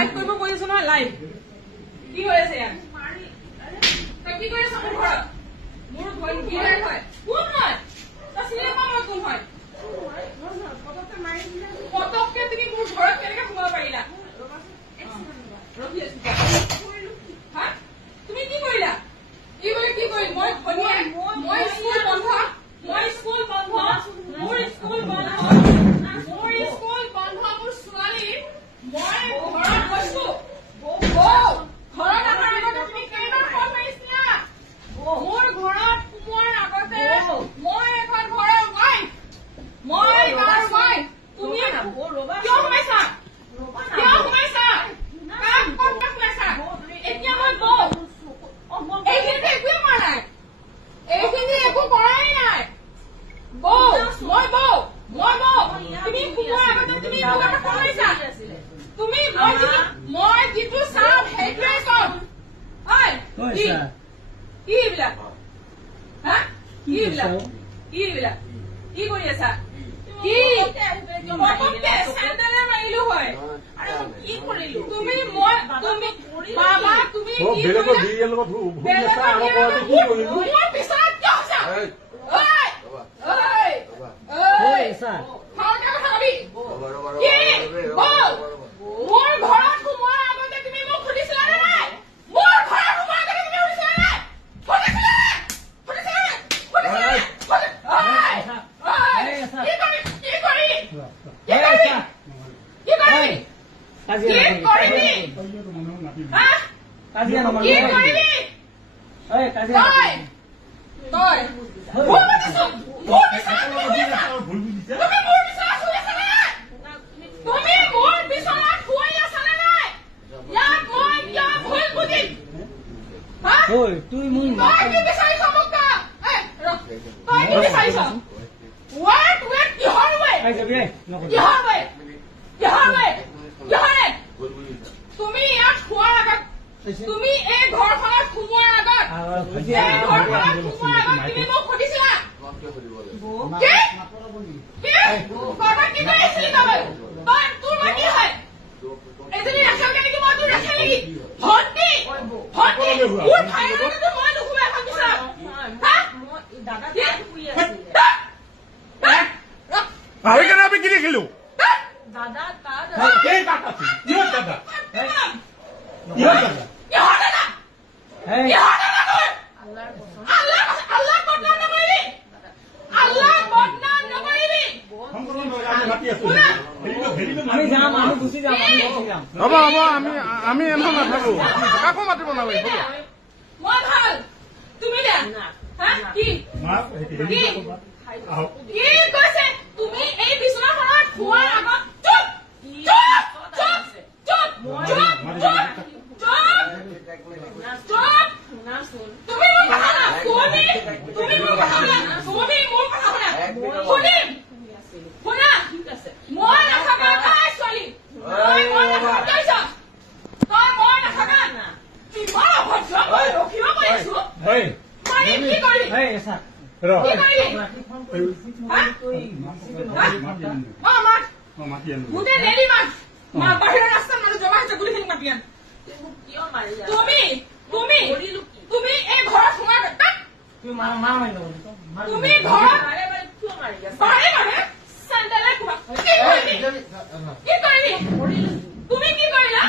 live কৰিব কৈ আছো নহয় লাইভ কি হৈ আছে ইয়াত তই কি কৰি আছ মোৰ ঘৰত মোৰ ভন্টি হয় কোন হয় তই চিনি নাপাৱ মই কোন হয় পতককে তুমি মোৰ ঘৰত কেনেকে সোমাব পাৰিলা হা তুমি কি কৰিলা কি কৰি মই ভনিয়ে মই স্কুল বন্ধ মোৰ স্কুল বন্ধ মোৰ ছোৱালী মই ঘৰত গৈছো ঘৰত অহাৰ আগতে তুমি কেইবাৰ ফোন মাৰিছিলা মোৰ ঘৰত সোমোৱাৰ আগতে মই এখন ঘৰৰ ৱাইফ মই তাৰ ৱাইফ তুমি কিয় সোমাইছা এতিয়া মই বৌ এইখিনিতে একোৱে কৰা নাই এইখিনি একো কৰাই নাই বৌ তুমি সোমোৱাৰ আগতে তুমি মোক এটা ফোন মাৰিছা তুমি মই যিটো চাম সেইটোৱে চব কি এইবিলাক হা কি এইবিলাক কি কৰি আছা কি চেণ্ডেলে মাৰিলো হয় কি কৰিলো তুমি বাবা তুমি মোৰ পিছত মোৰ ঘৰত সোমোৱাৰ আগতে তুমি মোক সুধিছিলা নে নাই মোৰ ঘৰত সোমোৱাৰ আগতে তুমি সুধিছিলা নে তুই মই বিচাৰিছ মোক তই কি বিচাৰিছ তুমি ইয়াত খোৱাৰ আগত তুমি এই ঘৰখনত সোমোৱাৰ আগত তুমি মোক সুধিছিলা কি কৰিছিলি তোৰ মই কি হয় এজনী ৰাখাল কেনেকে মই তোৰ ৰাখা নেকি ভণ্টি মোৰ ভাইৰ লগতে মই নুশুমাই এখন বিচাৰ আমি কেন আমি কি দেখিলো দাদা আমি যাম আমি গুচি যাম হ'ব আমি এনেও নাথাকো কাকো মাতিব নালাগে মই ভাল তুমি কি কৈছে তুমি এই বিচনাখনত খোৱাৰ আগত বাহিৰৰ ৰাস্তাত মানুহ জমা হৈছে গুলিখিনি মাতি আন তুমি এই ঘৰত সোমাই তুমি ঘৰত চেণ্ডেলে কি কৰিলি তুমি কি কৰিলা